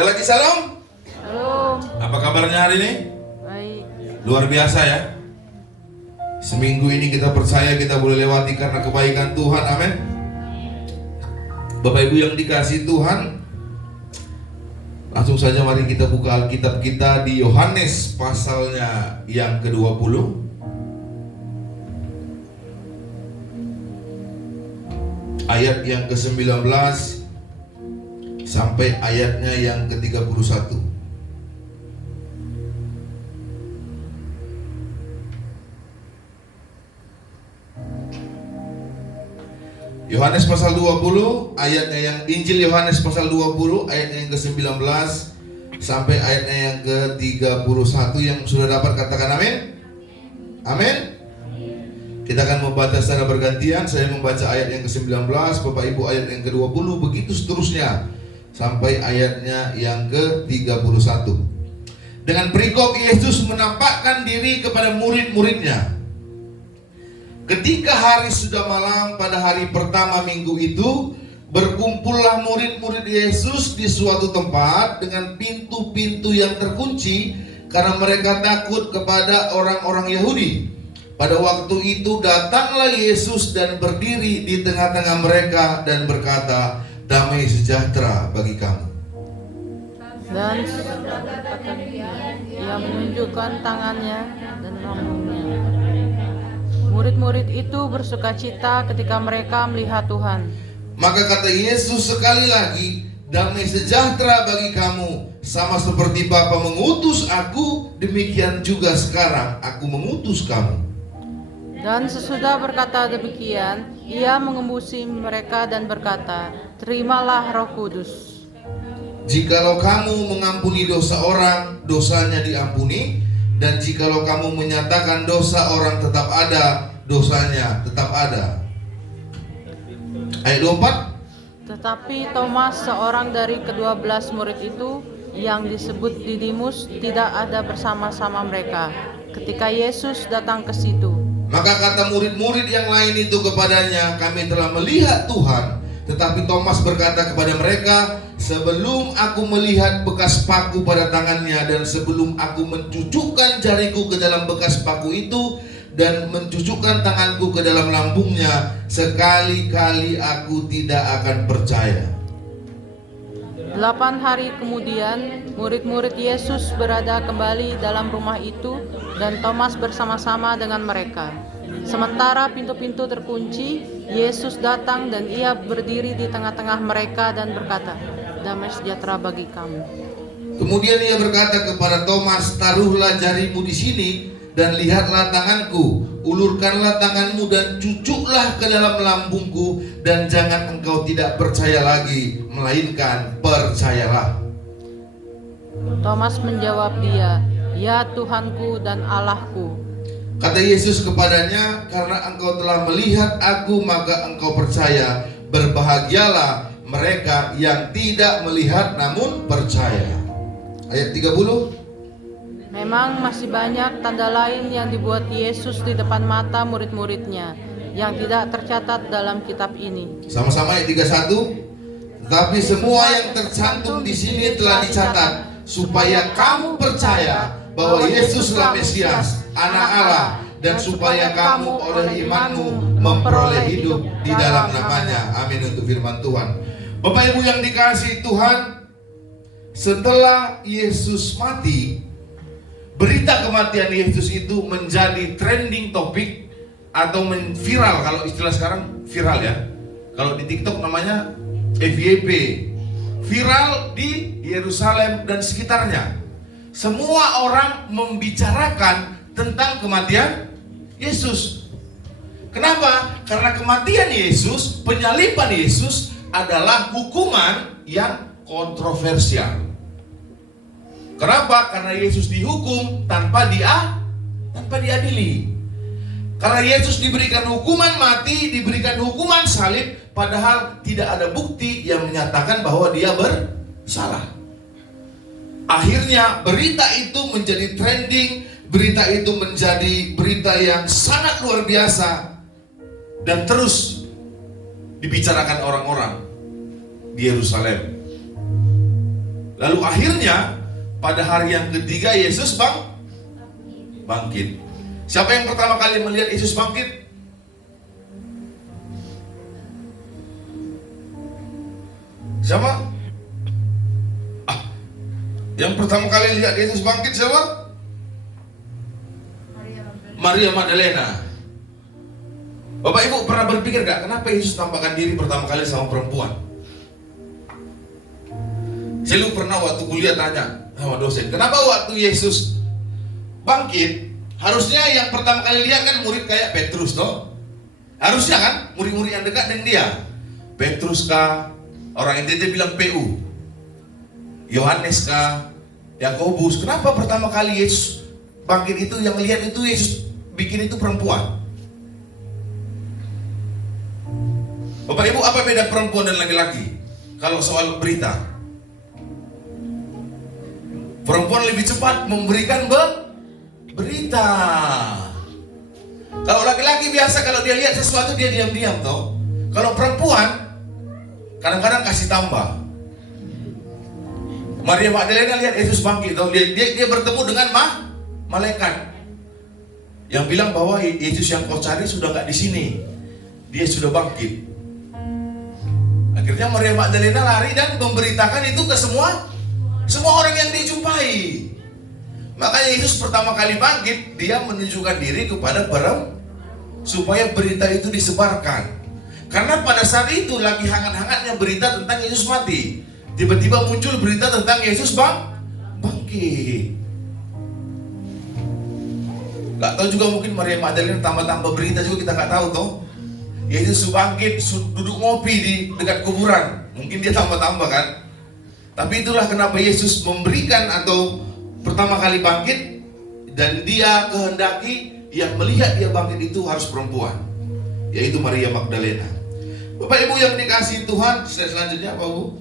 Sekali lagi salam. Halo. Apa kabarnya hari ini? Baik. Luar biasa ya. Seminggu ini kita percaya kita boleh lewati karena kebaikan Tuhan. Amin. Bapak Ibu yang dikasihi Tuhan, langsung saja mari kita buka Alkitab kita di Yohanes pasalnya yang ke-20. Ayat yang ke-19 sampai ayatnya yang ke-31. Yohanes pasal 20 ayatnya yang Injil Yohanes pasal 20 ayatnya yang ke-19 sampai ayatnya yang ke-31. Yang sudah dapat katakan amin. Amin. Kita akan membaca secara bergantian. Saya membaca ayat yang ke-19, Bapak Ibu ayat yang ke-20, begitu seterusnya sampai ayatnya yang ke-31. Dengan perikop Yesus menampakkan diri kepada murid-muridnya. Ketika hari sudah malam pada hari pertama minggu itu, berkumpullah murid-murid Yesus di suatu tempat dengan pintu-pintu yang terkunci karena mereka takut kepada orang-orang Yahudi. Pada waktu itu datanglah Yesus dan berdiri di tengah-tengah mereka dan berkata, "Damai sejahtera bagi kamu." Dan ia menunjukkan tangannya dan lambungnya. Murid-murid itu bersukacita ketika mereka melihat Tuhan. Maka kata Yesus sekali lagi, "Damai sejahtera bagi kamu. Sama seperti Bapa mengutus aku, demikian juga sekarang aku mengutus kamu." Dan sesudah berkata demikian, ia mengembusi mereka dan berkata, "Terimalah Roh Kudus. Jikalau kamu mengampuni dosa orang, dosanya diampuni. Dan jikalau kamu menyatakan dosa orang tetap ada, dosanya tetap ada." Ayat 24. Tetapi Thomas, seorang dari ke-12 murid itu, yang disebut Didimus, tidak ada bersama-sama mereka ketika Yesus datang ke situ. Maka kata murid-murid yang lain itu kepadanya, "Kami telah melihat Tuhan." Tetapi Thomas berkata kepada mereka, "Sebelum aku melihat bekas paku pada tangannya, dan sebelum aku mencucukkan jariku ke dalam bekas paku itu, dan mencucukkan tanganku ke dalam lambungnya, sekali-kali aku tidak akan percaya." 8 hari kemudian, murid-murid Yesus berada kembali dalam rumah itu, dan Thomas bersama-sama dengan mereka. Sementara pintu-pintu terkunci, Yesus datang dan ia berdiri di tengah-tengah mereka dan berkata, "Damai sejahtera bagi kamu." Kemudian ia berkata kepada Thomas, "Taruhlah jarimu di sini dan lihatlah tanganku. Ulurkanlah tanganmu dan cucuklah ke dalam lambungku, dan jangan engkau tidak percaya lagi, melainkan percayalah." Thomas menjawab dia, "Ya Tuhanku dan Allahku." Kata Yesus kepadanya, "Karena engkau telah melihat aku, maka engkau percaya. Berbahagialah mereka yang tidak melihat namun percaya." Ayat 30. Memang masih banyak tanda lain yang dibuat Yesus di depan mata murid-muridnya yang tidak tercatat dalam kitab ini. Sama-sama ayat 31. "Tetapi semua yang tercantum di sini telah dicatat, supaya kamu percaya bahwa Yesuslah Mesias, Anak Allah, dan supaya kamu oleh imanmu memperoleh hidup di dalam namanya." Amin untuk firman Tuhan. Bapak Ibu yang dikasihi Tuhan, setelah Yesus mati, berita kematian Yesus itu menjadi trending topik atau viral. Kalau istilah sekarang viral ya. Kalau di TikTok namanya FYP. Viral di Yerusalem dan sekitarnya. Semua orang membicarakan tentang kematian Yesus. Kenapa? Karena kematian Yesus, penyaliban Yesus adalah hukuman yang kontroversial. Kenapa? Karena Yesus dihukum tanpa diadili. Karena Yesus diberikan hukuman mati, diberikan hukuman salib, padahal tidak ada bukti yang menyatakan bahwa dia bersalah. Akhirnya berita itu menjadi trending, berita itu menjadi berita yang sangat luar biasa, dan terus dibicarakan orang-orang di Yerusalem. Lalu akhirnya pada hari yang ketiga Yesus bangkit. Siapa yang pertama kali melihat Yesus bangkit? Siapa? Yang pertama kali lihat Yesus bangkit siapa? Maria Magdalena. Bapak Ibu pernah berpikir gak kenapa Yesus tampakkan diri pertama kali sama perempuan? Saya dulu pernah waktu kuliah tanya sama dosen, kenapa waktu Yesus bangkit harusnya yang pertama kali lihat kan murid kayak Petrus toh? Harusnya kan murid-murid yang dekat dengan dia. Petrus kah? Orang NTT bilang PU. Yohanes kah? Yakobus. Kenapa pertama kali Yesus bangkit itu yang lihat itu Yesus bikin itu perempuan? Bapak Ibu, apa beda perempuan dan laki-laki kalau soal berita? Perempuan lebih cepat memberikan berita. Kalau laki-laki biasa kalau dia lihat sesuatu dia diam-diam toh. Kalau perempuan kadang-kadang kasih tambah. Maria Magdalena lihat Yesus bangkit toh. Dia bertemu dengan malaikat yang bilang bahwa Yesus yang kau cari sudah nggak di sini. Dia sudah bangkit. Akhirnya Maria Magdalena lari dan memberitakan itu ke semua orang yang dijumpai. Makanya Yesus pertama kali bangkit, dia menunjukkan diri kepada supaya berita itu disebarkan. Karena pada saat itu lagi hangat-hangatnya berita tentang Yesus mati. Tiba-tiba muncul berita tentang Yesus bangkit. Gak tahu juga mungkin Maria Magdalena tambah-tambah berita juga kita gak tahu toh. Yesus bangkit, duduk ngopi di dekat kuburan. Mungkin dia tambah-tambah kan. Tapi itulah kenapa Yesus memberikan atau pertama kali bangkit. Dan dia kehendaki yang melihat dia bangkit itu harus perempuan, yaitu Maria Magdalena. Bapak Ibu yang dikasihi Tuhan, selanjutnya apa Bu?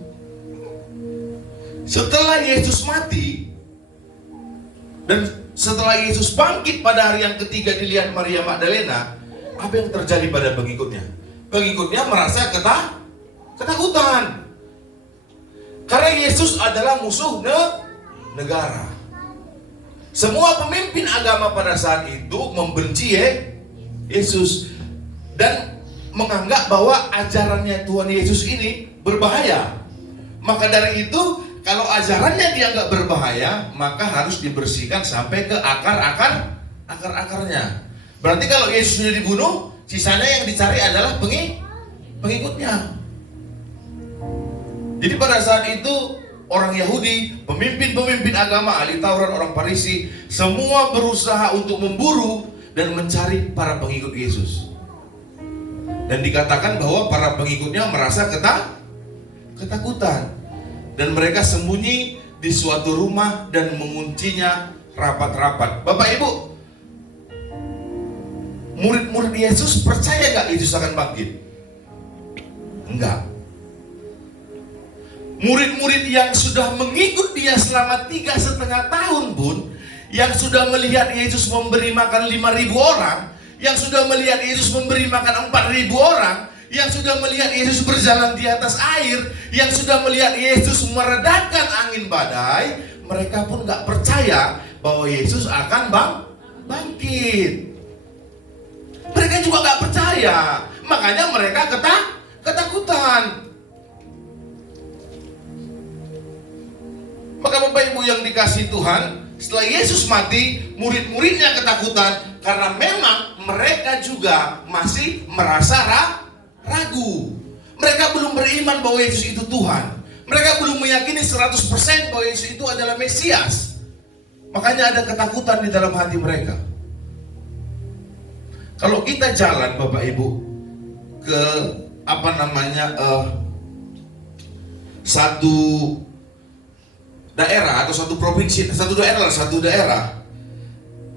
Setelah Yesus mati dan setelah Yesus bangkit pada hari yang ketiga dilihat Maria Magdalena, apa yang terjadi pada pengikutnya? Pengikutnya merasa ketakutan. Karena Yesus adalah musuh negara. Semua pemimpin agama pada saat itu membenci Yesus dan menganggap bahwa ajarannya Tuhan Yesus ini berbahaya. Maka dari itu, kalau ajarannya dianggap berbahaya, maka harus dibersihkan sampai ke akar-akarnya. Berarti kalau Yesus sudah dibunuh, sisanya yang dicari adalah pengikutnya. Jadi pada saat itu orang Yahudi, pemimpin-pemimpin agama, ahli Taurat, orang Farisi, semua berusaha untuk memburu dan mencari para pengikut Yesus. Dan dikatakan bahwa para pengikutnya merasa ketakutan. Dan mereka sembunyi di suatu rumah dan menguncinya rapat-rapat. Bapak Ibu, murid-murid Yesus percaya gak Yesus akan bangkit? Enggak. Murid-murid yang sudah mengikut dia selama 3,5 tahun pun, yang sudah melihat Yesus memberi makan 5.000 orang, yang sudah melihat Yesus memberi makan 4.000 orang, yang sudah melihat Yesus berjalan di atas air, yang sudah melihat Yesus meredakan angin badai, mereka pun gak percaya bahwa Yesus akan bangkit. Mereka juga gak percaya. Makanya mereka ketakutan. Maka Bapak Ibu yang dikasihi Tuhan, setelah Yesus mati, murid-muridnya ketakutan. Karena memang mereka juga masih merasa ragu. Mereka belum beriman bahwa Yesus itu Tuhan. Mereka belum meyakini 100% bahwa Yesus itu adalah Mesias. Makanya ada ketakutan di dalam hati mereka. Kalau kita jalan Bapak Ibu ke satu daerah atau satu provinsi, satu daerah,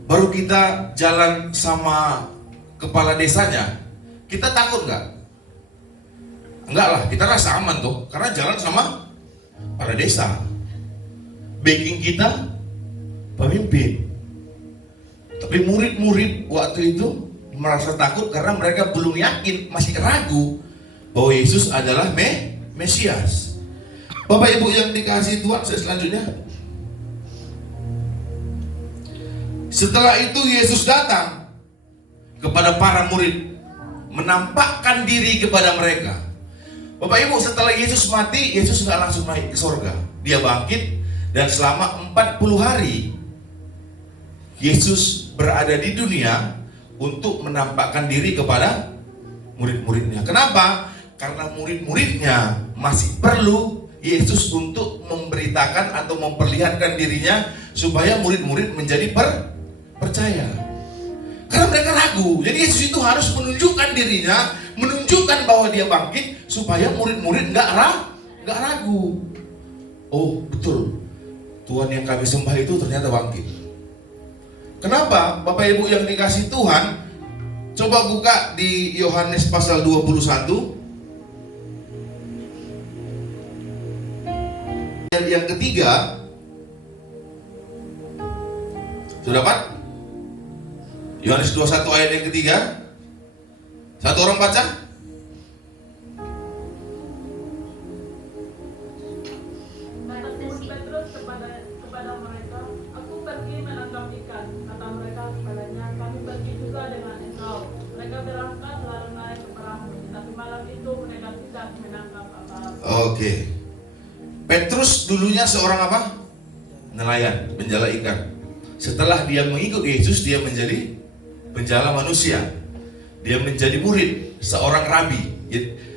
baru kita jalan sama kepala desanya, kita takut nggak? Enggak lah, kita rasa aman tuh, karena jalan sama kepala desa. Backing kita pemimpin. Tapi murid-murid waktu itu merasa takut karena mereka belum yakin, masih ragu bahwa Yesus adalah Mesias. Bapak Ibu yang dikasihi Tuhan, saya selanjutnya. Setelah itu Yesus datang kepada para murid, menampakkan diri kepada mereka. Bapak Ibu, setelah Yesus mati, Yesus nggak langsung naik ke sorga. Dia bangkit, dan selama 40 hari Yesus berada di dunia untuk menampakkan diri kepada murid-muridnya. Kenapa? Karena murid-muridnya masih perlu Yesus untuk memberitakan atau memperlihatkan dirinya supaya murid-murid menjadi percaya. Karena mereka ragu. Jadi Yesus itu harus menunjukkan dirinya, menunjukkan bahwa dia bangkit supaya murid-murid nggak ragu. Oh betul, Tuhan yang kami sembah itu ternyata bangkit. Kenapa? Bapak Ibu yang dikasihi Tuhan, coba buka di Yohanes pasal 21. Yang ketiga, sudah dapat? Yohanes 21 ayat yang ketiga. Satu orang baca. Petrus kepada mereka, aku pergi menangkap ikan. Kata mereka kepadanya, kami pergi juga dengan engkau. Mereka berangkat lalu naik ke perahu. Tapi malam itu mereka tidak menangkap apa-apa. Oke. Petrus dulunya seorang apa? Nelayan, penjala ikan. Setelah dia mengikut Yesus, dia menjadi penjala manusia. Dia menjadi murid, seorang rabi.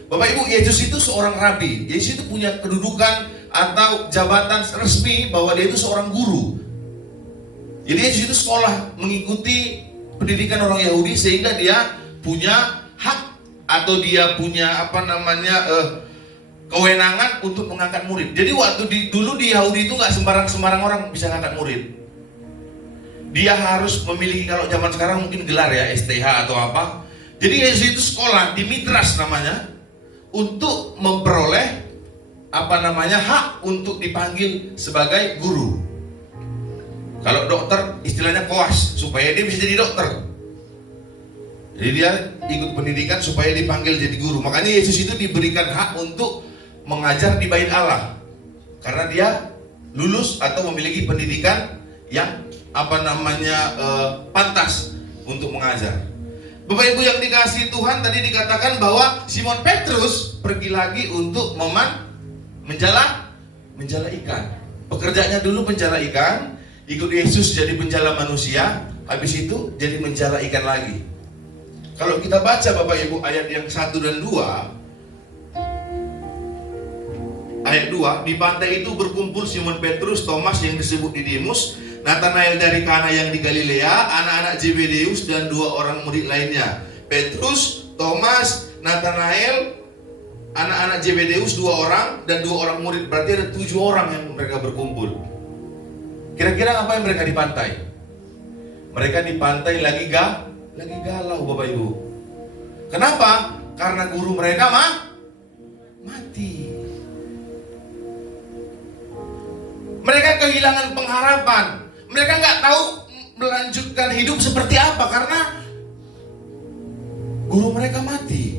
Bapak Ibu, Yesus itu seorang rabi. Yesus itu punya kedudukan atau jabatan resmi bahwa dia itu seorang guru. Jadi Yesus itu sekolah, mengikuti pendidikan orang Yahudi, sehingga dia punya hak atau dia punya kewenangan untuk mengangkat murid. Jadi waktu dulu di Yahudi itu nggak sembarang orang bisa ngangkat murid. Dia harus memiliki, kalau zaman sekarang mungkin gelar ya, STH atau apa. Jadi Yesus itu sekolah di Mitras namanya, untuk memperoleh hak untuk dipanggil sebagai guru. Kalau dokter istilahnya koas, supaya dia bisa jadi dokter. Jadi dia ikut pendidikan supaya dipanggil jadi guru. Makanya Yesus itu diberikan hak untuk mengajar di Bait Allah, karena dia lulus atau memiliki pendidikan yang pantas untuk mengajar. Bapak Ibu yang dikasihi Tuhan, tadi dikatakan bahwa Simon Petrus pergi lagi untuk menjala ikan. Pekerjaannya dulu penjala ikan, ikut Yesus jadi penjala manusia, habis itu jadi menjala ikan lagi. Kalau kita baca Bapak Ibu ayat yang 1 dan 2, ayat 2, di pantai itu berkumpul Simon Petrus, Thomas yang disebut Didimus, Nathanael dari Kana yang di Galilea, anak-anak Zebedeus dan 2 orang murid lainnya. Petrus, Thomas, Nathanael, anak-anak Zebedeus 2 orang dan 2 orang murid. Berarti ada 7 orang yang mereka berkumpul. Kira-kira apa yang mereka di pantai? Mereka di pantai lagi galau Bapak Ibu. Kenapa? Karena guru mereka mati. Mereka kehilangan pengharapan. Mereka nggak tahu melanjutkan hidup seperti apa karena guru mereka mati.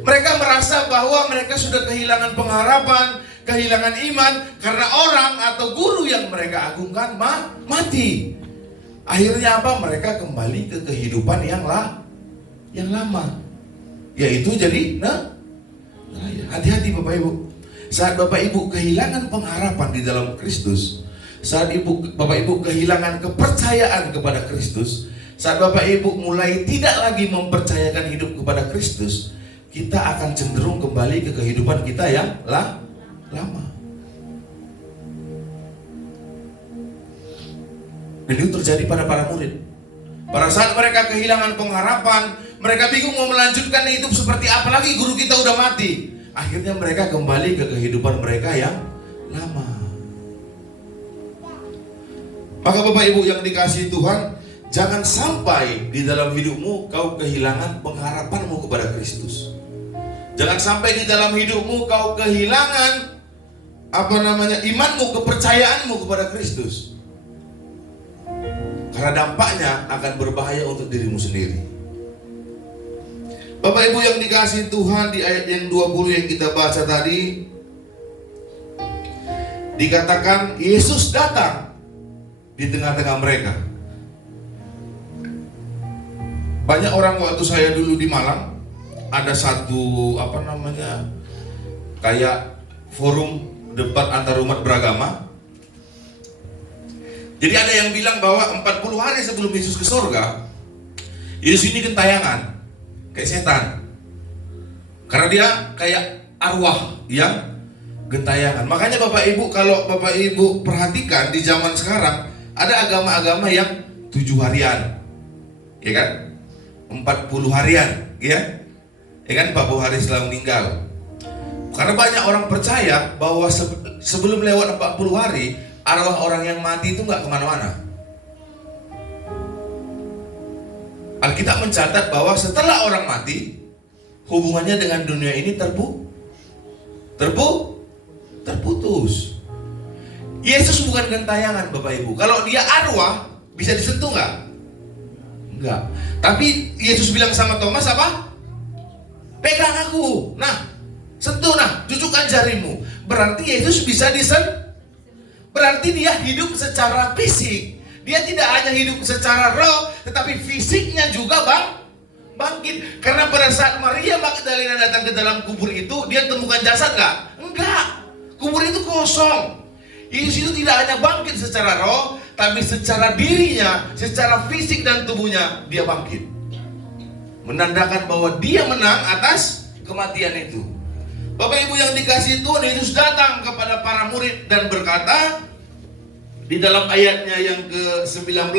Mereka merasa bahwa mereka sudah kehilangan pengharapan, kehilangan iman karena orang atau guru yang mereka agungkan mati. Akhirnya apa? Mereka kembali ke kehidupan yang lama, yaitu jadi hati-hati Bapak Ibu. Saat Bapak Ibu kehilangan pengharapan di dalam Kristus, saat Bapak Ibu kehilangan kepercayaan kepada Kristus, saat Bapak Ibu mulai tidak lagi mempercayakan hidup kepada Kristus, kita akan cenderung kembali ke kehidupan kita yang lama. Dan itu terjadi pada para murid. Pada saat mereka kehilangan pengharapan, mereka bingung mau melanjutkan hidup seperti apa lagi, guru kita udah mati. Akhirnya mereka kembali ke kehidupan mereka yang lama. Maka Bapak Ibu yang dikasihi Tuhan, jangan sampai di dalam hidupmu kau kehilangan pengharapanmu kepada Kristus. Jangan sampai di dalam hidupmu kau kehilangan imanmu, kepercayaanmu kepada Kristus. Karena dampaknya akan berbahaya untuk dirimu sendiri. Bapak Ibu yang dikasihi Tuhan, di ayat yang 20 yang kita baca tadi, dikatakan Yesus datang di tengah-tengah mereka. Banyak orang, waktu saya dulu di Malang, ada satu kayak forum debat antar umat beragama. Jadi ada yang bilang bahwa 40 hari sebelum Yesus ke surga, Yesus ini gentayangan, kayak setan. Karena dia kayak arwah yang gentayangan. Makanya Bapak Ibu, kalau Bapak Ibu perhatikan di zaman sekarang, ada agama-agama yang 7 harian, ya kan? 40 harian, ya kan? 40 hari setelah meninggal. Karena banyak orang percaya bahwa sebelum lewat 40 hari, arwah orang yang mati itu nggak kemana-mana. Alkitab mencatat bahwa setelah orang mati, hubungannya dengan dunia ini terputus. Yesus bukan gentayangan Bapak Ibu. Kalau dia arwah, bisa disentuh nggak? Enggak. Tapi Yesus bilang sama Thomas apa? Pegang aku. Nah, sentuh, nah, cucukkan jarimu. Berarti Yesus bisa disentuh. Berarti dia hidup secara fisik. Dia tidak hanya hidup secara roh, tetapi fisiknya juga bangkit. Karena pada saat Maria Magdalena datang ke dalam kubur itu, dia temukan jasad nggak? Enggak. Kubur itu kosong. Yesus itu tidak hanya bangkit secara roh, tapi secara dirinya, secara fisik dan tubuhnya, dia bangkit. Menandakan bahwa dia menang atas kematian itu. Bapak Ibu yang dikasihi Tuhan, Yesus datang kepada para murid dan berkata, di dalam ayatnya yang ke-19,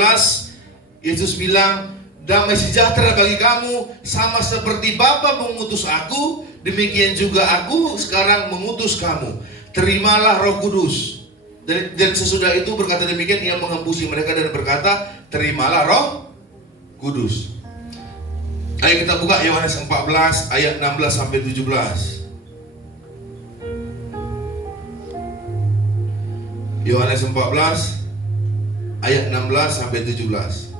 Yesus bilang, damai sejahtera bagi kamu, sama seperti Bapa mengutus aku, demikian juga aku sekarang mengutus kamu. Terimalah Roh Kudus. Dan sesudah itu berkata demikian, ia mengembusi mereka dan berkata, terimalah Roh Kudus. Ayo kita buka Yohanes 14 ayat 16 sampai 17. Yohanes 14 ayat 16 sampai 17.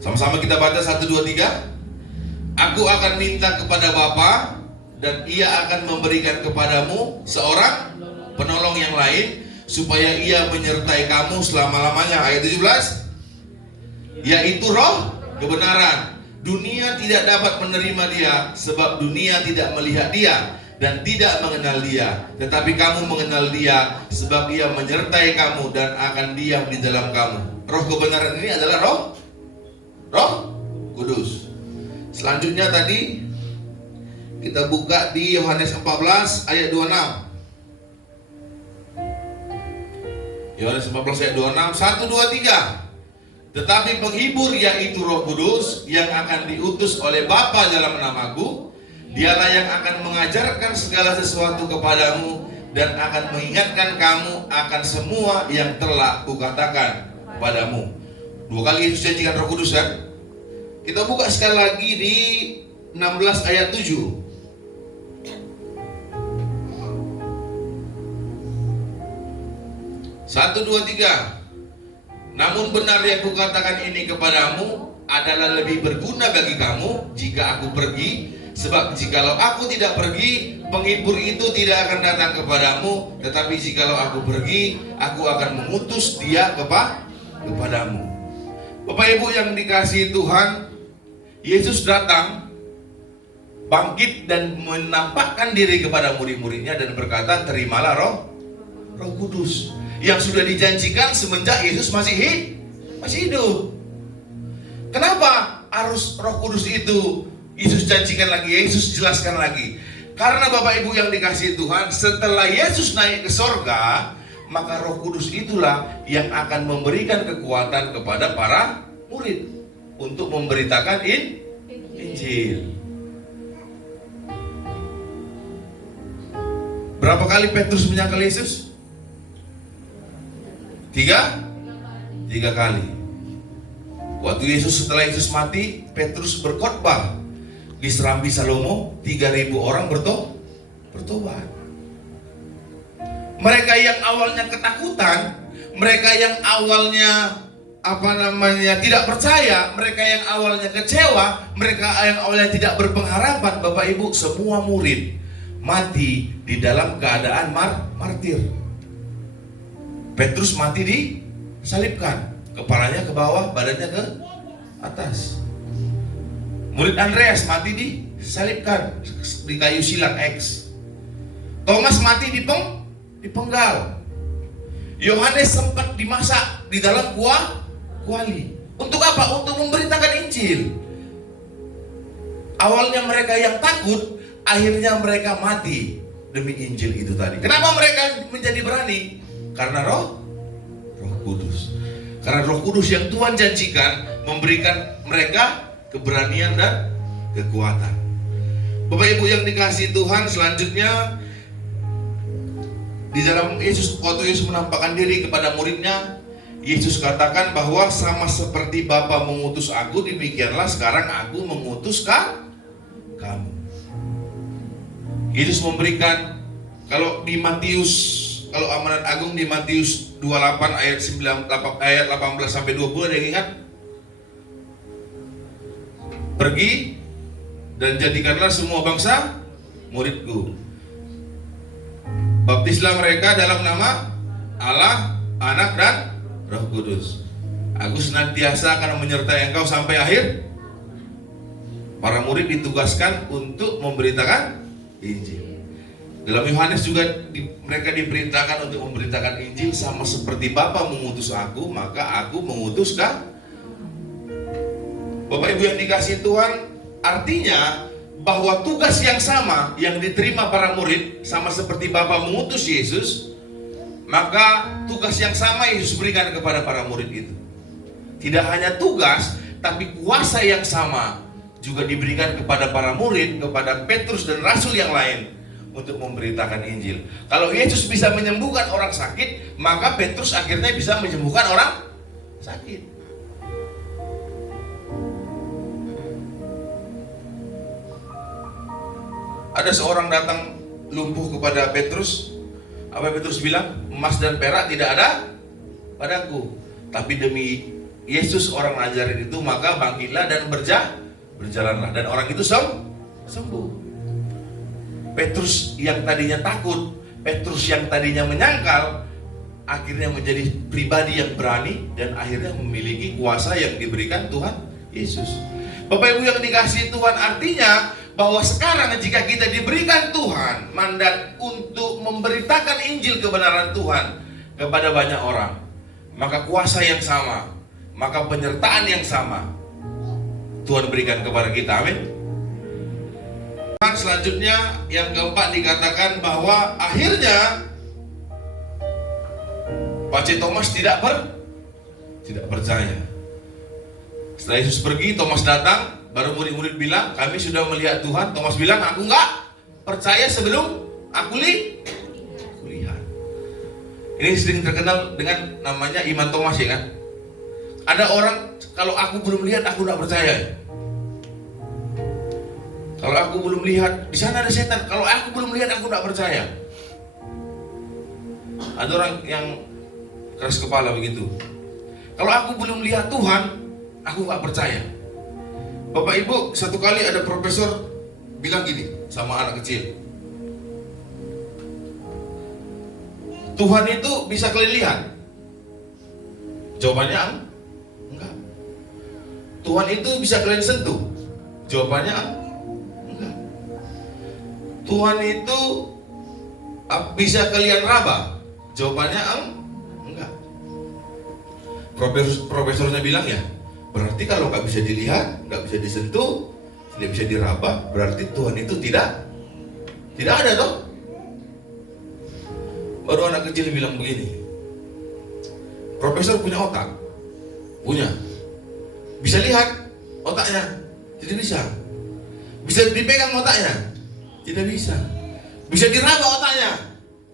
Sama-sama kita baca 1, 2, 3. Aku akan minta kepada Bapa, dan ia akan memberikan kepadamu seorang penolong yang lain, supaya ia menyertai kamu selama-lamanya. Ayat 17, yaitu Roh kebenaran. Dunia tidak dapat menerima dia, sebab dunia tidak melihat dia dan tidak mengenal dia. Tetapi kamu mengenal dia, sebab ia menyertai kamu dan akan diam di dalam kamu. Roh kebenaran ini adalah Roh Kudus. Selanjutnya tadi kita buka di Yohanes 14 ayat 26. Yohanes 14 ayat 26, 1, 2, 3. Tetapi penghibur, yaitu Roh Kudus, yang akan diutus oleh Bapa dalam namaku, dialah yang akan mengajarkan segala sesuatu kepadamu dan akan mengingatkan kamu akan semua yang telah kukatakan padamu. 2 kali Yesus janjikan Roh Kudus, kan? Kita buka sekali lagi di 16 ayat 7. 1, 2, 3. Namun benar yang kukatakan ini kepadamu adalah lebih berguna bagi kamu jika aku pergi. Sebab jikalau aku tidak pergi, penghibur itu tidak akan datang kepadamu. Tetapi jikalau aku pergi, aku akan mengutus dia kepadamu. Bapak Ibu yang dikasihi Tuhan, Yesus datang, bangkit dan menampakkan diri kepada murid-muridnya dan berkata, terimalah Roh Kudus yang sudah dijanjikan semenjak Yesus masih hidup. Kenapa harus Roh Kudus itu Yesus janjikan lagi, Yesus jelaskan lagi? Karena Bapak Ibu yang dikasihi Tuhan, setelah Yesus naik ke sorga, maka Roh Kudus itulah yang akan memberikan kekuatan kepada para murid untuk memberitakan Injil. Berapa kali Petrus menyangkal Yesus? 3 kali. Waktu setelah Yesus mati, Petrus berkhotbah di Serambi Salomo, 3.000 orang bertobat. Mereka yang awalnya ketakutan, mereka yang awalnya tidak percaya, mereka yang awalnya kecewa, mereka yang awalnya tidak berpengharapan, Bapak Ibu, semua murid mati di dalam keadaan martir. Petrus mati disalibkan, kepalanya ke bawah, badannya ke atas. Murid Andreas mati disalibkan di kayu silang X. Thomas mati dipenggal. Yohanes sempat dimasak di dalam kuali. Untuk apa? Untuk memberitakan Injil. Awalnya mereka yang takut, akhirnya mereka mati demi Injil itu tadi. Kenapa mereka menjadi berani? Karena Roh Kudus. Karena Roh Kudus yang Tuhan janjikan memberikan mereka keberanian dan kekuatan. Bapak Ibu yang dikasihi Tuhan, selanjutnya di dalam Yesus, waktu Yesus menampakkan diri kepada muridnya, Yesus katakan bahwa sama seperti Bapa mengutus aku, demikianlah sekarang aku mengutus kamu. Yesus memberikan, kalau di Matius, kalau amanat agung di Matius 28 ayat 18 sampai 20, ada yang ingat? Pergi dan jadikanlah semua bangsa muridku. Baptislah mereka dalam nama Allah, Anak dan Roh Kudus. Aku senantiasa akan menyertai engkau sampai akhir. Para murid ditugaskan untuk memberitakan Injil. Dalam Yohanes juga mereka diperintahkan untuk memberitakan Injil, sama seperti Bapa mengutus aku, maka aku mengutus kamu. Bapak Ibu yang dikasihi Tuhan, artinya bahwa tugas yang sama yang diterima para murid, sama seperti Bapa mengutus Yesus, maka tugas yang sama Yesus berikan kepada para murid itu. Tidak hanya tugas, tapi kuasa yang sama juga diberikan kepada para murid, kepada Petrus dan rasul yang lain untuk memberitakan Injil. Kalau Yesus bisa menyembuhkan orang sakit, maka Petrus akhirnya bisa menyembuhkan orang sakit. Ada seorang datang lumpuh kepada Petrus. Apa Petrus bilang? Emas dan perak tidak ada padaku, tapi demi Yesus orang Nazaret itu, maka bangkitlah dan berjalanlah. Dan orang itu sembuh. Petrus yang tadinya takut, Petrus yang tadinya menyangkal, akhirnya menjadi pribadi yang berani dan akhirnya memiliki kuasa yang diberikan Tuhan Yesus. Bapak Ibu yang dikasihi Tuhan, artinya bahwa sekarang jika kita diberikan Tuhan mandat untuk memberitakan Injil kebenaran Tuhan kepada banyak orang, maka kuasa yang sama, maka penyertaan yang sama Tuhan berikan kepada kita. Amin. Selanjutnya yang keempat dikatakan bahwa akhirnya Pace Thomas tidak percaya. Setelah Yesus pergi, Thomas datang, baru murid-murid bilang, kami sudah melihat Tuhan. Thomas bilang, aku enggak percaya sebelum aku lihat. Ini sering terkenal dengan namanya iman Thomas, ya kan? Ada orang, kalau aku belum lihat, aku enggak percaya. Kalau aku belum lihat, di sana ada setan. Kalau aku belum lihat, aku enggak percaya. Ada orang yang keras kepala begitu. Kalau aku belum lihat Tuhan, aku nggak percaya. Bapak Ibu, satu kali ada profesor bilang gini sama anak kecil, Tuhan itu bisa kalian lihat? Jawabannya enggak. Tuhan itu bisa kalian sentuh? Jawabannya enggak. Tuhan itu bisa kalian raba? Jawabannya enggak. Profesornya bilang, ya berarti kalau nggak bisa dilihat, nggak bisa disentuh, tidak bisa diraba, berarti Tuhan itu tidak ada toh. Baru anak kecil bilang begini, profesor punya otak, punya, bisa lihat otaknya, tidak bisa. Bisa dipegang otaknya, tidak bisa. Bisa diraba otaknya,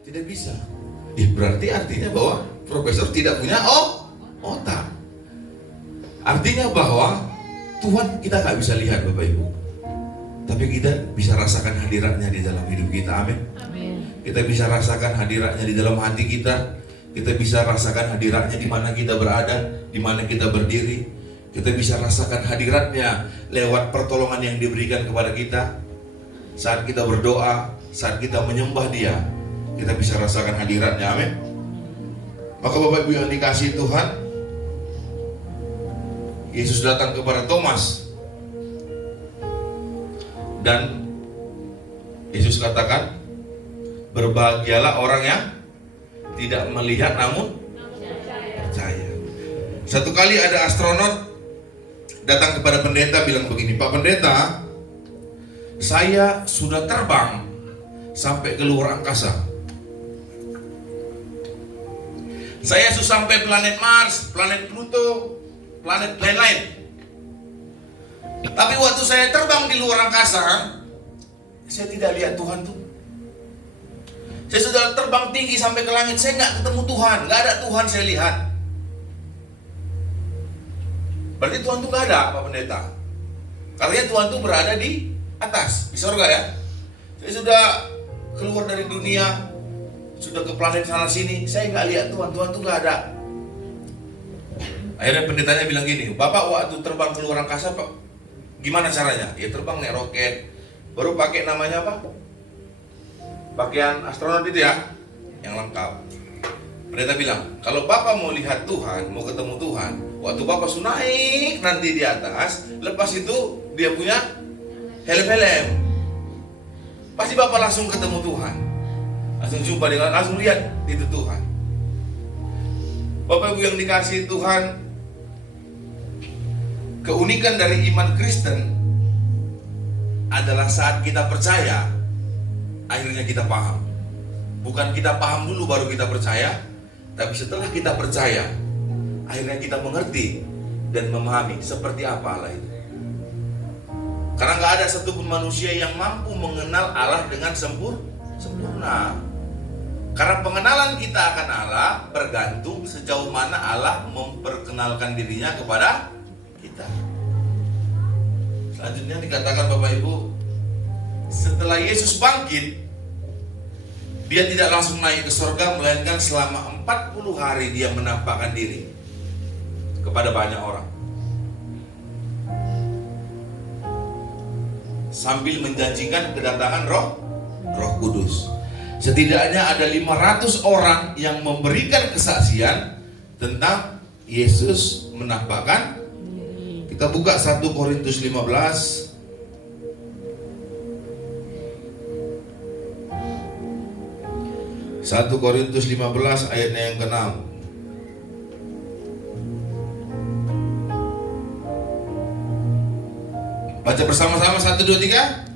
tidak bisa. Berarti artinya bahwa profesor tidak punya otak. Artinya bahwa Tuhan kita nggak bisa lihat, Bapak Ibu, tapi kita bisa rasakan hadiratnya di dalam hidup kita. Amin. Kita bisa rasakan hadiratnya di dalam hati kita. Kita bisa rasakan hadiratnya di mana kita berada, di mana kita berdiri. Kita bisa rasakan hadiratnya lewat pertolongan yang diberikan kepada kita saat kita berdoa, saat kita menyembah Dia, kita bisa rasakan hadiratnya. Amin. Maka Bapak Ibu yang dikasihi Tuhan, Yesus datang kepada Thomas dan Yesus katakan, berbahagialah orang yang tidak melihat namun percaya. Satu kali ada astronot datang kepada pendeta bilang begini, Pak Pendeta, saya sudah terbang sampai ke luar angkasa. Saya sudah sampai planet Mars, planet Pluto, planet lain-lain. Tapi waktu saya terbang di luar angkasa, saya tidak lihat Tuhan tuh. Saya sudah terbang tinggi sampai ke langit, saya nggak ketemu Tuhan, nggak ada Tuhan saya lihat. Berarti Tuhan tuh nggak ada, Pak Pendeta. Karena Tuhan tuh berada di atas, di surga ya. Saya sudah keluar dari dunia, sudah ke planet sana sini, saya nggak lihat Tuhan, Tuhan tuh nggak ada. Akhirnya pendetanya bilang gini, Bapak waktu terbang ke luar angkasa, Pak, gimana caranya? Ya terbang naik roket, baru pakai namanya apa? Pakaian astronot itu ya, yang lengkap. Pendeta bilang, kalau Bapak mau lihat Tuhan, mau ketemu Tuhan, waktu Bapak sudah naik nanti di atas, lepas itu dia punya helm-helm, pasti Bapak langsung ketemu Tuhan, langsung jumpa dengan, langsung lihat itu Tuhan. Bapak Ibu yang dikasihi Tuhan, keunikan dari iman Kristen adalah saat kita percaya, akhirnya kita paham. Bukan kita paham dulu baru kita percaya, tapi setelah kita percaya, akhirnya kita mengerti dan memahami seperti apa Allah itu. Karena nggak ada satupun manusia yang mampu mengenal Allah dengan sempurna. Karena pengenalan kita akan Allah bergantung sejauh mana Allah memperkenalkan dirinya kepada kita. Selanjutnya dikatakan Bapak Ibu, setelah Yesus bangkit, dia tidak langsung naik ke surga, melainkan selama 40 hari dia menampakkan diri kepada banyak orang, sambil menjanjikan kedatangan Roh Kudus. Setidaknya ada 500 orang yang memberikan kesaksian tentang Yesus menampakkan. Kita buka 1 Korintus 15. 1 Korintus 15 ayatnya yang ke-6. Baca bersama-sama 1, 2, 3.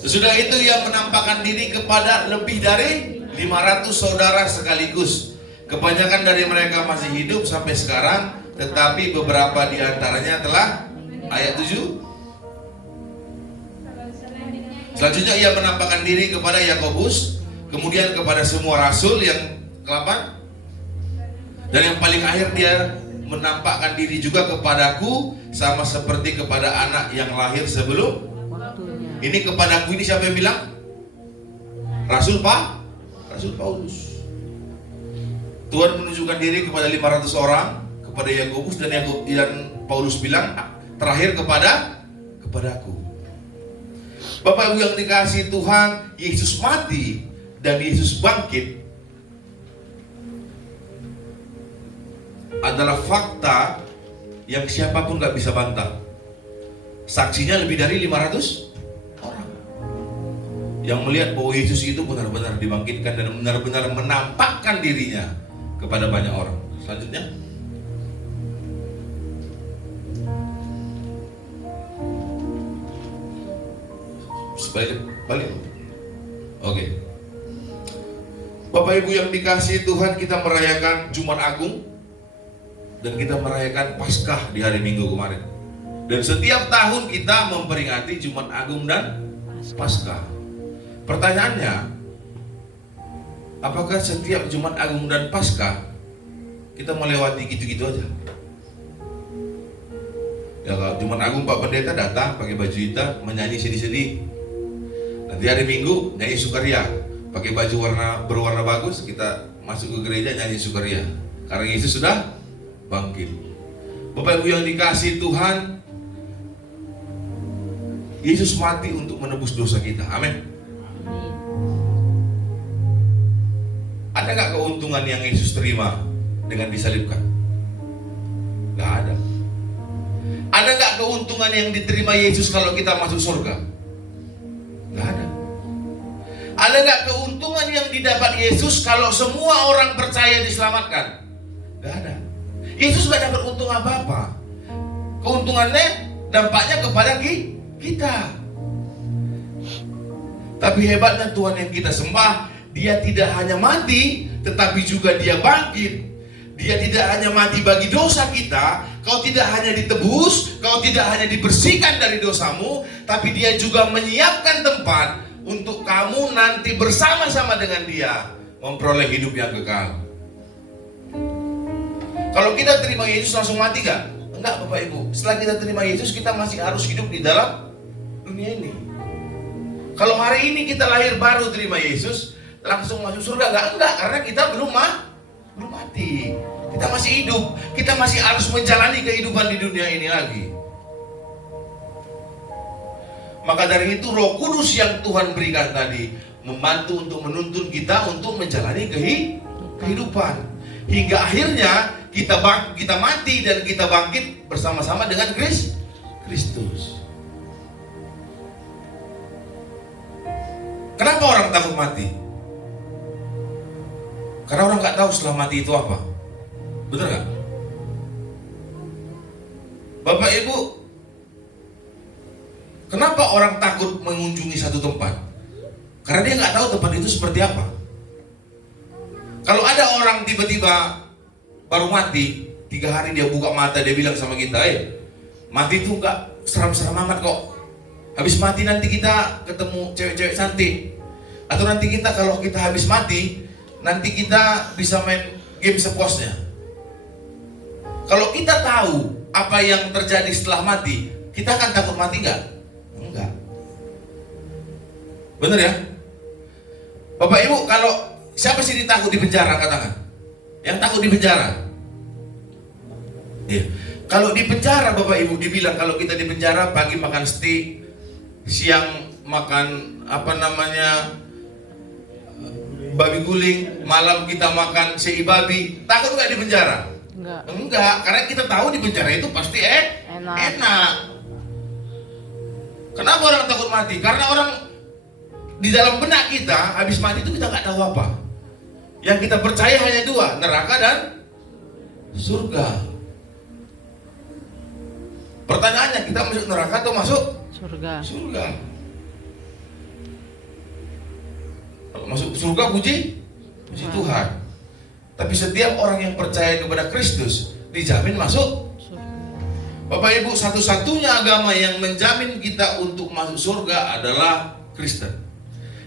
Sesudah itu ia menampakkan diri kepada lebih dari 500 saudara sekaligus. Kebanyakan dari mereka masih hidup sampai sekarang, tetapi beberapa di antaranya telah, ayat 7. Selanjutnya ia menampakkan diri kepada Yakobus, kemudian kepada semua rasul yang ke-8. Dan yang paling akhir dia menampakkan diri juga kepadaku, sama seperti kepada anak yang lahir sebelum waktunya. Ini kepadaku ini siapa yang bilang? Rasul Paulus. Tuhan menunjukkan diri kepada 500 orang, kepada Yakobus, dan Paulus bilang terakhir kepadaku. Bapak Ibu yang dikasihi Tuhan, Yesus mati dan Yesus bangkit adalah fakta yang siapapun gak bisa bantah. Saksinya lebih dari 500 orang yang melihat bahwa Yesus itu benar-benar dibangkitkan dan benar-benar menampakkan dirinya kepada banyak orang. Selanjutnya, balik. Oke. Bapak Ibu yang dikasihi Tuhan, kita merayakan Jumat Agung dan kita merayakan Paskah di hari Minggu kemarin. Dan setiap tahun kita memperingati Jumat Agung dan Paskah. Pertanyaannya, apakah setiap Jumat Agung dan Paskah kita melewati gitu-gitu aja? Ya, kalau Jumat Agung Pak Pendeta datang pakai baju hitam, menyanyi sedih-sedih. Nanti hari Minggu nyanyi sukaria, pakai baju berwarna bagus, kita masuk ke gereja nyanyi sukaria karena Yesus sudah bangkit. Bapak Ibu yang dikasihi Tuhan, Yesus mati untuk menebus dosa kita. Amin. Ada nggak keuntungan yang Yesus terima dengan disalibkan? Nggak ada. Ada nggak keuntungan yang diterima Yesus kalau kita masuk surga? Nggak ada. Ada nggak keuntungan yang didapat Yesus kalau semua orang percaya diselamatkan? Nggak ada. Yesus nggak dapat untung apa-apa. Keuntungannya dampaknya kepada kita. Tapi hebatnya Tuhan yang kita sembah, Dia tidak hanya mati, tetapi juga Dia bangkit. Dia tidak hanya mati bagi dosa kita. Kau tidak hanya ditebus, kau tidak hanya dibersihkan dari dosamu, tapi Dia juga menyiapkan tempat untuk kamu nanti bersama-sama dengan Dia memperoleh hidup yang kekal. Kalau kita terima Yesus langsung mati gak? Enggak Bapak Ibu. Setelah kita terima Yesus, kita masih harus hidup di dalam dunia ini. Kalau hari ini kita lahir baru terima Yesus, langsung masuk surga enggak, karena kita belum mati. Kita masih hidup, kita masih harus menjalani kehidupan di dunia ini lagi. Maka dari itu Roh Kudus yang Tuhan berikan tadi membantu untuk menuntun kita untuk menjalani kehidupan. Hingga akhirnya kita mati dan kita bangkit bersama-sama dengan Kristus. Kenapa orang takut mati? Karena orang nggak tahu setelah mati itu apa. Betul nggak? Bapak Ibu, kenapa orang takut mengunjungi satu tempat? Karena dia nggak tahu tempat itu seperti apa. Kalau ada orang tiba-tiba baru mati, 3 hari dia buka mata, dia bilang sama kita, mati itu nggak seram-seram amat kok. Habis mati nanti kita ketemu cewek-cewek cantik. Atau nanti kita kalau kita habis mati, nanti kita bisa main game sepuasnya. Kalau kita tahu apa yang terjadi setelah mati, kita akan takut mati nggak? Enggak. Bener ya? Bapak Ibu, kalau siapa sih takut di penjara, katakan? Yang takut di penjara? Iya. Kalau di penjara Bapak Ibu dibilang kalau kita di penjara pagi makan steak, siang makan babi guling, malam kita makan sei babi, takut nggak di penjara? Enggak, karena kita tahu di penjara itu pasti enak. Kenapa orang takut mati? Karena orang di dalam benak kita habis mati itu kita nggak tahu apa. Yang kita percaya hanya 2, neraka dan surga. Pertanyaannya, kita masuk neraka atau masuk surga? Kalau masuk surga puji Tuhan. Tapi setiap orang yang percaya kepada Kristus dijamin masuk surga. Bapak Ibu, satu-satunya agama yang menjamin kita untuk masuk surga adalah Kristen.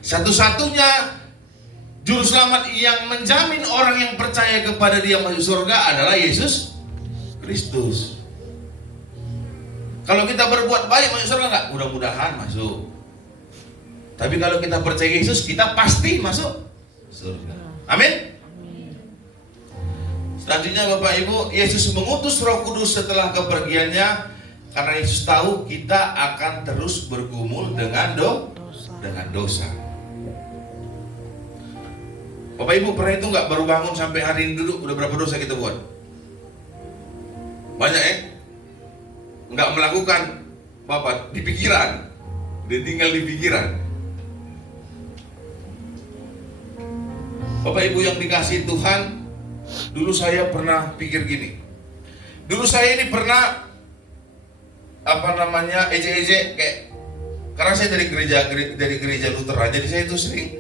Satu-satunya juru selamat yang menjamin orang yang percaya kepada Dia masuk surga adalah Yesus Kristus. Kalau kita berbuat baik masuk surga enggak? Mudah-mudahan masuk. Tapi kalau kita percaya Yesus, kita pasti masuk surga. Amin. Selanjutnya Bapak Ibu, Yesus mengutus Roh Kudus setelah kepergiannya karena Yesus tahu kita akan terus bergumul dengan dosa. Bapak Ibu pernah itu nggak, baru bangun sampai hari ini duduk udah berapa dosa kita buat? Banyak ya? Nggak melakukan Bapak di pikiran, dia tinggal di pikiran. Bapak Ibu yang dikasihi Tuhan, dulu saya pernah pikir gini. Dulu saya ini pernah ejek-ejek kayak, karena saya dari gereja Lutheran, jadi saya itu sering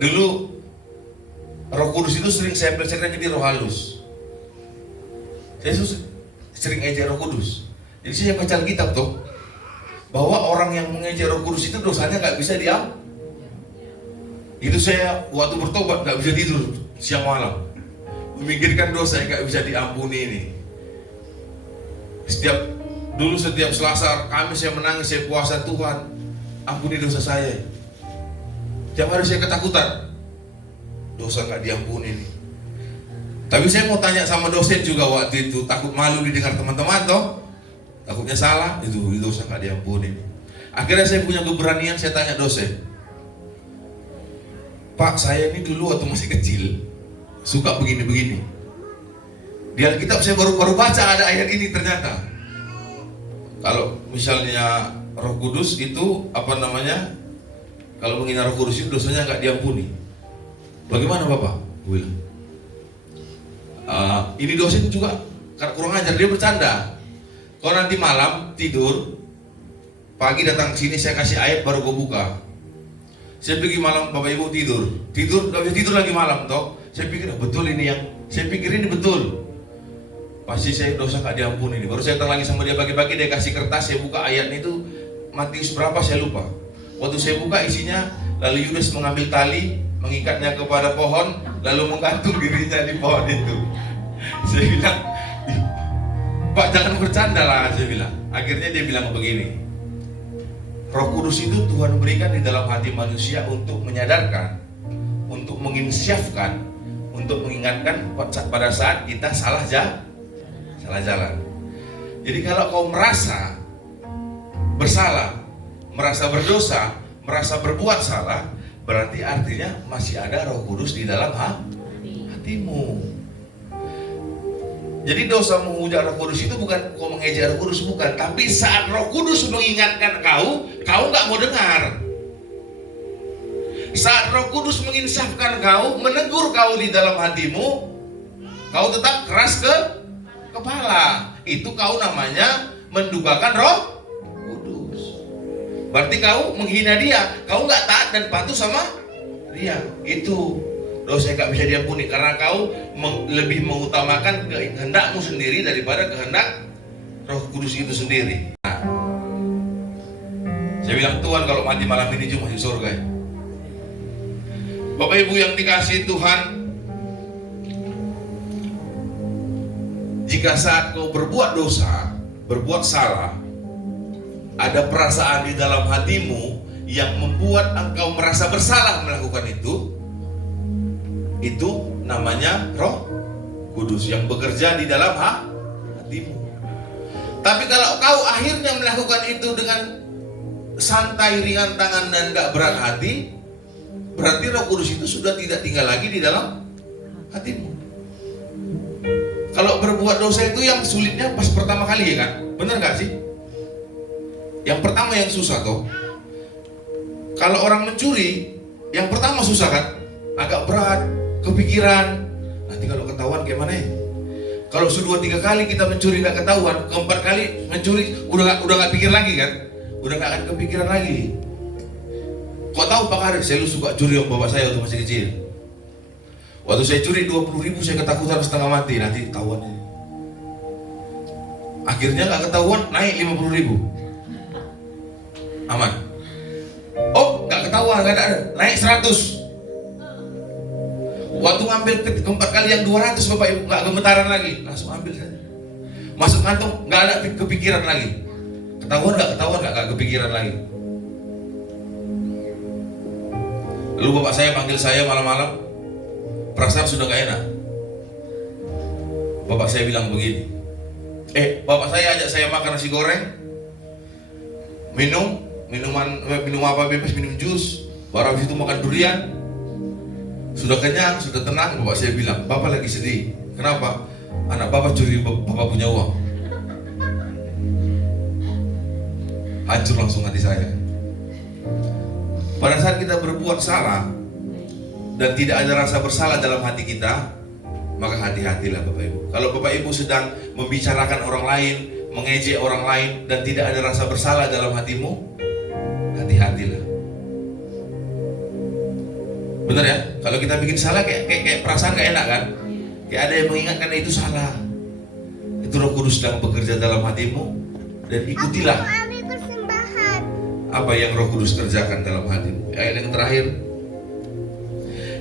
dulu Roh Kudus itu sering saya percaya jadi roh halus. Saya sering ejek Roh Kudus. Jadi saya baca Alkitab tuh bahwa orang yang mengejek Roh Kudus itu dosanya nggak bisa diampuni. Itu saya waktu bertobat nggak bisa tidur siang malam, memikirkan dosa yang nggak bisa diampuni ini. Setiap Selasa, Kamis saya menangis, saya puasa, Tuhan ampuni dosa saya. Tiap hari saya ketakutan, dosa nggak diampuni nih. Tapi saya mau tanya sama dosen juga waktu itu, takut malu didengar teman-teman toh, takutnya salah, itu dosa nggak diampuni. Akhirnya saya punya keberanian, saya tanya dosen, Pak, saya ini dulu waktu masih kecil suka begini-begini. Di Alkitab saya baru baca ada ayat ini ternyata. Kalau misalnya Roh Kudus itu kalau menghina Roh Kudus itu dosanya nggak diampuni. Bagaimana Bapak? Gue bilang, ini dosen juga kurang ajar, dia bercanda. Kalau nanti malam tidur, pagi datang ke sini saya kasih ayat baru gue buka. Saya pergi malam Bapak Ibu tidur, nggak bisa tidur lagi malam toh. Saya pikir betul ini saya pikir ini betul. Pasti saya dosa nggak diampuni ini. Baru saya datang lagi sama dia pagi-pagi, dia kasih kertas, saya buka ayatnya itu Matius berapa saya lupa. Waktu saya buka isinya, lalu Yudas mengambil tali, mengikatnya kepada pohon, lalu menggantung dirinya di pohon itu. Saya bilang, Pak jangan bercanda lah, saya bilang. Akhirnya dia bilang begini, Roh Kudus itu Tuhan berikan di dalam hati manusia untuk menyadarkan, untuk menginsyafkan, untuk mengingatkan pada saat kita salah jalan. Jadi kalau kau merasa bersalah, merasa berdosa, merasa berbuat salah, berarti artinya masih ada Roh Kudus di dalam hatimu. Jadi dosa menghujat Roh Kudus itu bukan kau mengejek Roh Kudus, bukan. Tapi saat Roh Kudus mengingatkan kau nggak mau dengar. Saat Roh Kudus menginsafkan kau, menegur kau di dalam hatimu, kau tetap keras kepala. Itu kau namanya mendukakan Roh Kudus. Berarti kau menghina dia, kau nggak taat dan patuh sama dia. Itu dosa yang nggak bisa diampuni karena kau lebih mengutamakan kehendakmu sendiri daripada kehendak Roh Kudus itu sendiri. Nah, saya bilang Tuhan kalau mati malam ini cuma masuk surga ya. Bapak Ibu yang dikasihi Tuhan, jika saat kau berbuat dosa, berbuat salah, ada perasaan di dalam hatimu yang membuat engkau merasa bersalah melakukan itu namanya Roh Kudus yang bekerja di dalam hatimu. Tapi kalau kau akhirnya melakukan itu dengan santai, ringan tangan dan gak berat hati, berarti Roh Kudus itu sudah tidak tinggal lagi di dalam hatimu. Kalau berbuat dosa itu yang sulitnya pas pertama kali ya kan? Bener gak sih? Yang pertama yang susah toh. Kalau orang mencuri, yang pertama susah kan? Agak berat, kepikiran. Nanti kalau ketahuan kayak mana ya? Kalau sudah 2-3 kali kita mencuri gak ketahuan, keempat kali mencuri udah gak pikir lagi kan? Udah gak akan kepikiran lagi. Kok tahu Pak Karis, saya suka curi yang bapak saya waktu masih kecil. Waktu saya curi 20.000 saya ketakutan setengah mati, nanti ketahuan. Akhirnya gak ketahuan, naik 50.000. Aman. Oh, gak ketahuan, gak ada, naik 100. Waktu ngambil keempat kali yang 200 Bapak Ibu gak gemetaran lagi, langsung ambil saja. Masuk kantong, gak ada kepikiran lagi. Ketahuan gak kepikiran lagi. Lalu bapak saya panggil saya malam-malam, perasaan sudah gak enak. Bapak saya bilang begini, bapak saya ajak saya makan nasi goreng, minum apa bebas, minum jus, baru habis itu makan durian. Sudah kenyang, sudah tenang, bapak saya bilang, bapak lagi sedih. Kenapa? Anak bapak curi bapak punya uang. Hancur langsung hati saya. Pada saat kita berbuat salah dan tidak ada rasa bersalah dalam hati kita, maka hati-hatilah Bapak Ibu. Kalau Bapak Ibu sedang membicarakan orang lain, mengejek orang lain dan tidak ada rasa bersalah dalam hatimu, hati-hatilah. Benar ya? Kalau kita bikin salah kayak perasaan gak enak kan? Kayak ada yang mengingatkan itu salah. Itu Roh Kudus sedang bekerja dalam hatimu, dan ikutilah apa yang Roh Kudus kerjakan dalam hatimu. Ayat yang terakhir,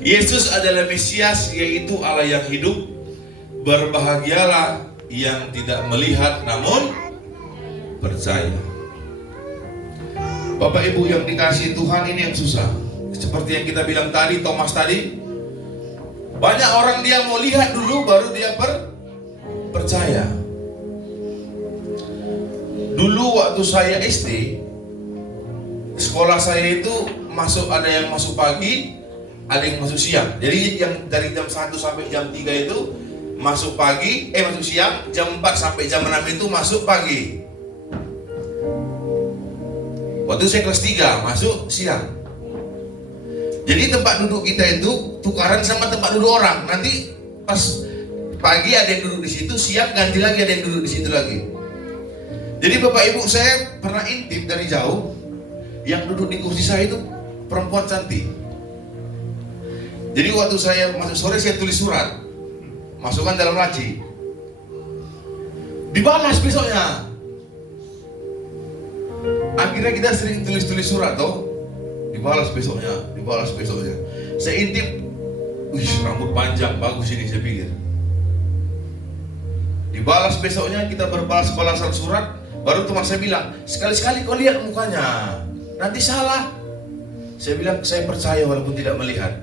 Yesus adalah Mesias, yaitu Allah yang hidup. Berbahagialah yang tidak melihat namun percaya. Bapak Ibu yang dikasihi Tuhan, ini yang susah. Seperti yang kita bilang tadi, Thomas tadi, banyak orang dia mau lihat dulu baru dia percaya. Dulu waktu saya SD, sekolah saya itu ada yang masuk pagi, ada yang masuk siang. Jadi yang dari jam 1 sampai jam 3 itu masuk pagi, masuk siang. Jam 4 sampai jam 6 itu masuk pagi. Waktu saya kelas 3 masuk siang. Jadi tempat duduk kita itu tukaran sama tempat duduk orang. Nanti pas pagi ada yang duduk di situ, siang ganti lagi ada yang duduk di situ lagi. Jadi Bapak Ibu, saya pernah intip dari jauh, yang duduk di kursi saya itu perempuan cantik. Jadi waktu saya masuk sore saya tulis surat, masukkan dalam laci. Dibalas besoknya. Akhirnya kita sering tulis-tulis surat toh, dibalas besoknya. Saya intip, wih rambut panjang, bagus ini saya pikir. Dibalas besoknya, kita berbalas-balasan surat. Baru teman saya bilang, sekali-sekali kau lihat mukanya, nanti salah. Saya bilang, saya percaya walaupun tidak melihat.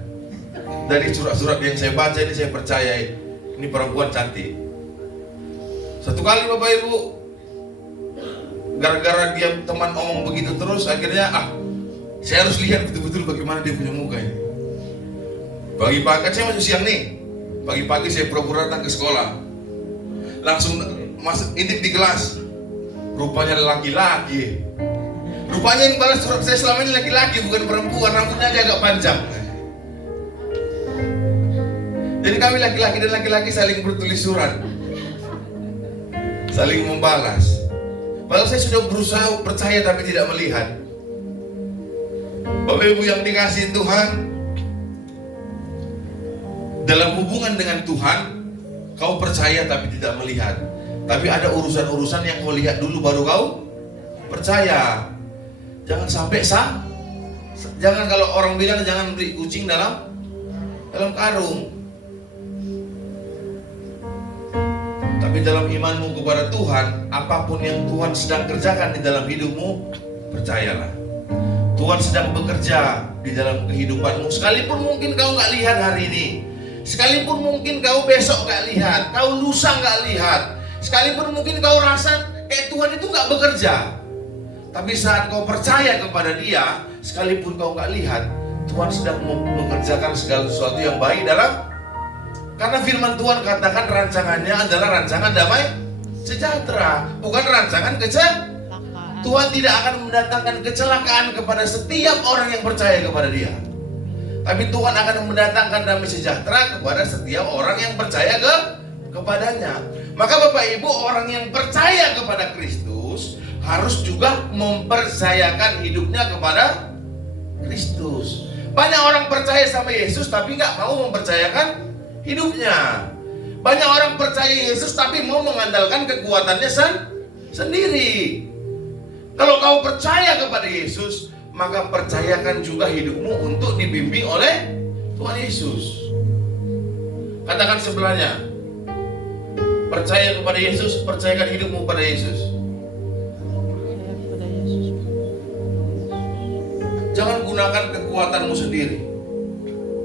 Dari surat-surat yang saya baca ini saya percaya ini perempuan cantik. Satu kali Bapak Ibu, gara-gara dia teman omong begitu terus, akhirnya saya harus lihat betul-betul bagaimana dia punya muka ini. Pagi-pagi kan saya masuk siang nih. Pagi-pagi saya pura-pura datang ke sekolah. Langsung masuk intip di kelas. Rupanya laki-laki. Rupanya yang balas surat saya selama ini laki-laki, bukan perempuan. Rambutnya aja agak panjang. Jadi kami laki-laki dan laki-laki saling bertulis surat, saling membalas. Padahal saya sudah berusaha percaya tapi tidak melihat. Bapak Ibu yang dikasihi Tuhan, dalam hubungan dengan Tuhan, kau percaya tapi tidak melihat. Tapi ada urusan-urusan yang kau lihat dulu baru kau percaya. Jangan sampai jangan, kalau orang bilang jangan beli kucing dalam karung. Tapi dalam imanmu kepada Tuhan, apapun yang Tuhan sedang kerjakan di dalam hidupmu, percayalah. Tuhan sedang bekerja di dalam kehidupanmu. Sekalipun mungkin kau nggak lihat hari ini, sekalipun mungkin kau besok nggak lihat, kau lusa nggak lihat, sekalipun mungkin kau rasa kayak Tuhan itu nggak bekerja, tapi saat kau percaya kepada Dia, sekalipun kau nggak lihat, Tuhan sedang mengerjakan segala sesuatu yang baik dalam. Karena firman Tuhan katakan rancangannya adalah rancangan damai sejahtera, bukan rancangan kecelakaan. Tuhan tidak akan mendatangkan kecelakaan kepada setiap orang yang percaya kepada Dia. Tapi Tuhan akan mendatangkan damai sejahtera kepada setiap orang yang percaya kepadanya. Maka Bapak Ibu, orang yang percaya kepada Kristus harus juga mempercayakan hidupnya kepada Kristus. Banyak orang percaya sama Yesus tapi nggak mau mempercayakan hidupnya. Banyak orang percaya Yesus tapi mau mengandalkan kekuatannya sendiri. Kalau kau percaya kepada Yesus, maka percayakan juga hidupmu untuk dibimbing oleh Tuhan Yesus. Katakan sebelahnya, percaya kepada Yesus, percayakan hidupmu pada Yesus. Jangan gunakan kekuatanmu sendiri.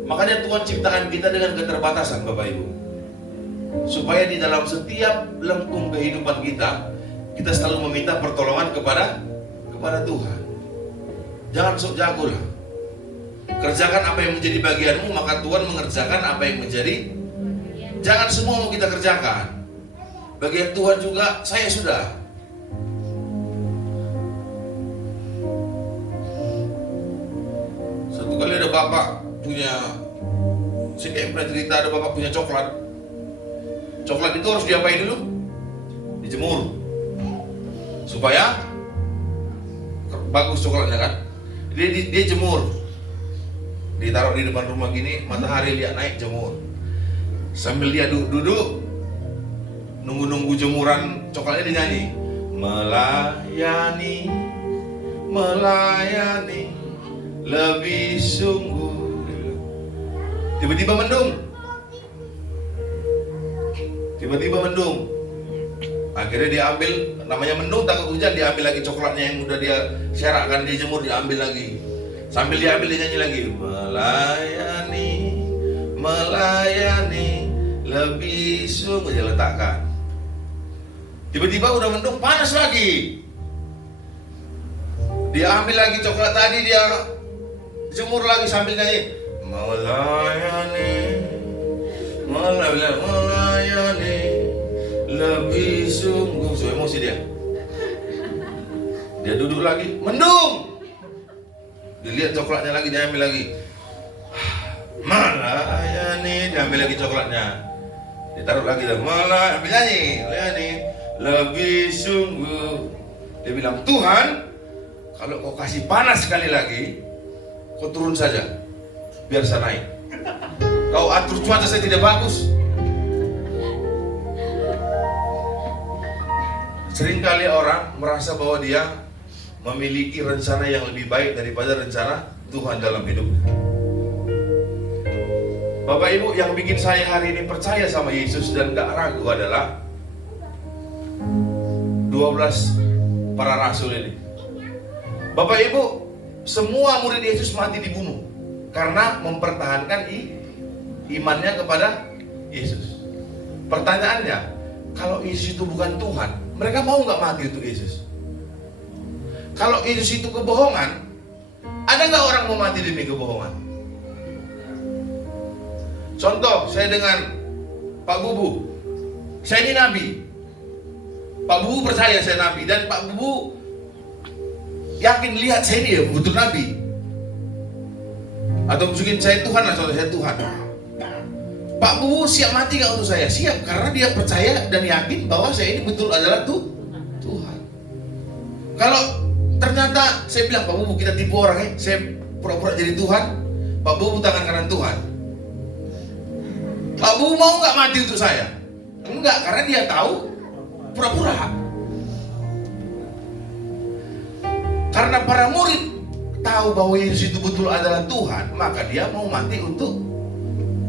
Makanya Tuhan ciptakan kita dengan keterbatasan, Bapak Ibu, supaya di dalam setiap lengkung kehidupan kita selalu meminta pertolongan kepada Tuhan. Jangan sok jago lah. Kerjakan apa yang menjadi bagianmu, maka Tuhan mengerjakan apa yang menjadi. Jangan semua mau kita kerjakan. Bagian Tuhan juga saya sudah. Satu kali ada bapak punya, saya kayak pernah cerita, ada bapak punya coklat. Coklat itu harus diapain dulu? Dijemur supaya bagus coklatnya kan. Dia jemur, ditaruh di depan rumah gini, matahari lihat naik, jemur. Sambil dia duduk nunggu jemuran coklatnya, dinyanyi, melayani lebih sungguh. Tiba-tiba mendung. Akhirnya dia ambil, namanya mendung takut hujan, dia ambil lagi coklatnya yang udah dia serakkan, dia jemur, dia ambil lagi. Sambil dia ambil, dia nyanyi lagi, melayani lebih sungguh, dia letakkan. Tiba-tiba udah mendung, panas lagi. Dia ambil lagi coklat tadi, dia jemur lagi sambil nyanyi, melayani lebih sungguh. So emosi dia. Dia duduk lagi, mendung. Dilihat coklatnya lagi, dia ambil lagi. Melayani, dia ambil lagi coklatnya. Ditaruh lagi, dia ambil nyanyi, lebih sungguh. Dia bilang, Tuhan, kalau kau kasih panas sekali lagi, kau turun saja, biar saya naik. Kau atur cuaca saya tidak bagus. Seringkali orang merasa bahwa dia memiliki rencana yang lebih baik daripada rencana Tuhan dalam hidupnya. Bapak Ibu, yang bikin saya hari ini percaya sama Yesus dan gak ragu adalah 12 para rasul ini. Bapak Ibu, semua murid Yesus mati dibunuh karena mempertahankan imannya kepada Yesus. Pertanyaannya, kalau Yesus itu bukan Tuhan, mereka mau gak mati untuk Yesus? Kalau Yesus itu kebohongan, ada gak orang mau mati demi kebohongan? Contoh, saya dengan Pak Bubu, saya ini Nabi. Pak Bubu percaya saya Nabi, dan Pak Bubu yakin lihat saya ini ya betul Nabi. Atau mungkin saya Tuhan lah, contoh saya Tuhan. Pak Bubu siap mati gak untuk saya? Siap, karena dia percaya dan yakin bahwa saya ini betul adalah Tuhan. Kalau ternyata saya bilang, Pak Bubu kita tipu orang ya, saya pura-pura jadi Tuhan, Pak Bubu tangan kanan Tuhan. Pak Bubu mau gak mati untuk saya? Enggak, karena dia tahu pura-pura. Karena para murid tahu bahwa Yesus itu betul adalah Tuhan, maka dia mau mati untuk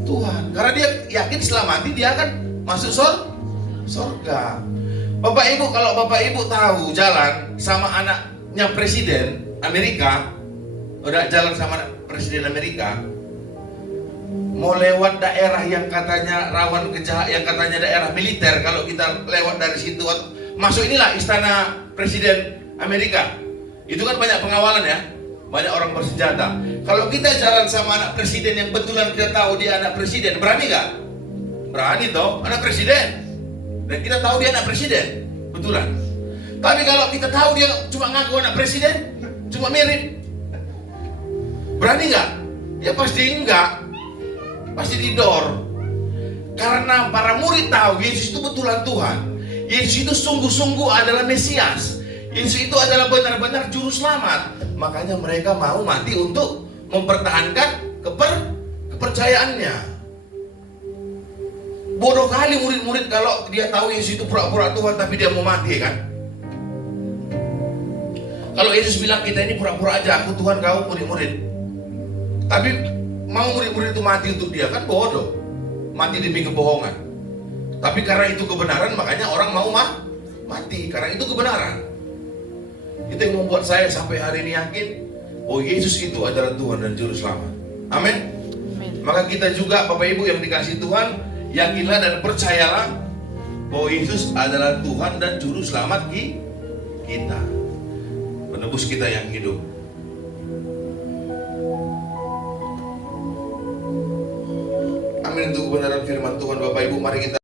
Tuhan. Karena dia yakin setelah mati dia akan masuk surga. Bapak Ibu, kalau Bapak Ibu tahu jalan sama anaknya Presiden Amerika, udah jalan sama Presiden Amerika, mau lewat daerah yang katanya rawan kejahatan, yang katanya daerah militer, kalau kita lewat dari situ, masuk inilah istana Presiden Amerika, itu kan banyak pengawalan ya, banyak orang bersenjata. Kalau kita jalan sama anak presiden yang betulan kita tahu dia anak presiden, berani gak? Berani toh, anak presiden, dan kita tahu dia anak presiden, betulan. Tapi kalau kita tahu dia cuma ngaku anak presiden, cuma mirip, berani gak? Ya pasti enggak. Pasti didor. Karena para murid tahu Yesus itu betulan Tuhan. Yesus itu sungguh-sungguh adalah Mesias. Yesus itu adalah benar-benar juru selamat. Makanya mereka mau mati untuk mempertahankan kepercayaannya. Bodoh kali murid-murid kalau dia tahu Yesus itu pura-pura Tuhan tapi dia mau mati kan. Kalau Yesus bilang kita ini pura-pura aja, aku Tuhan kau murid-murid, tapi mau murid-murid itu mati untuk dia, kan bodoh. Mati demi kebohongan. Tapi karena itu kebenaran, makanya orang mau mati. Karena itu kebenaran. Itu yang membuat saya sampai hari ini yakin, oh Yesus itu adalah Tuhan dan Juru Selamat. Amin. Maka kita juga Bapak Ibu yang dikasih Tuhan, yakinlah dan percayalah bahwa Yesus adalah Tuhan dan Juru Selamat kita, penebus kita yang hidup. Amin. Untuk kebenaran firman Tuhan, Bapak Ibu, mari kita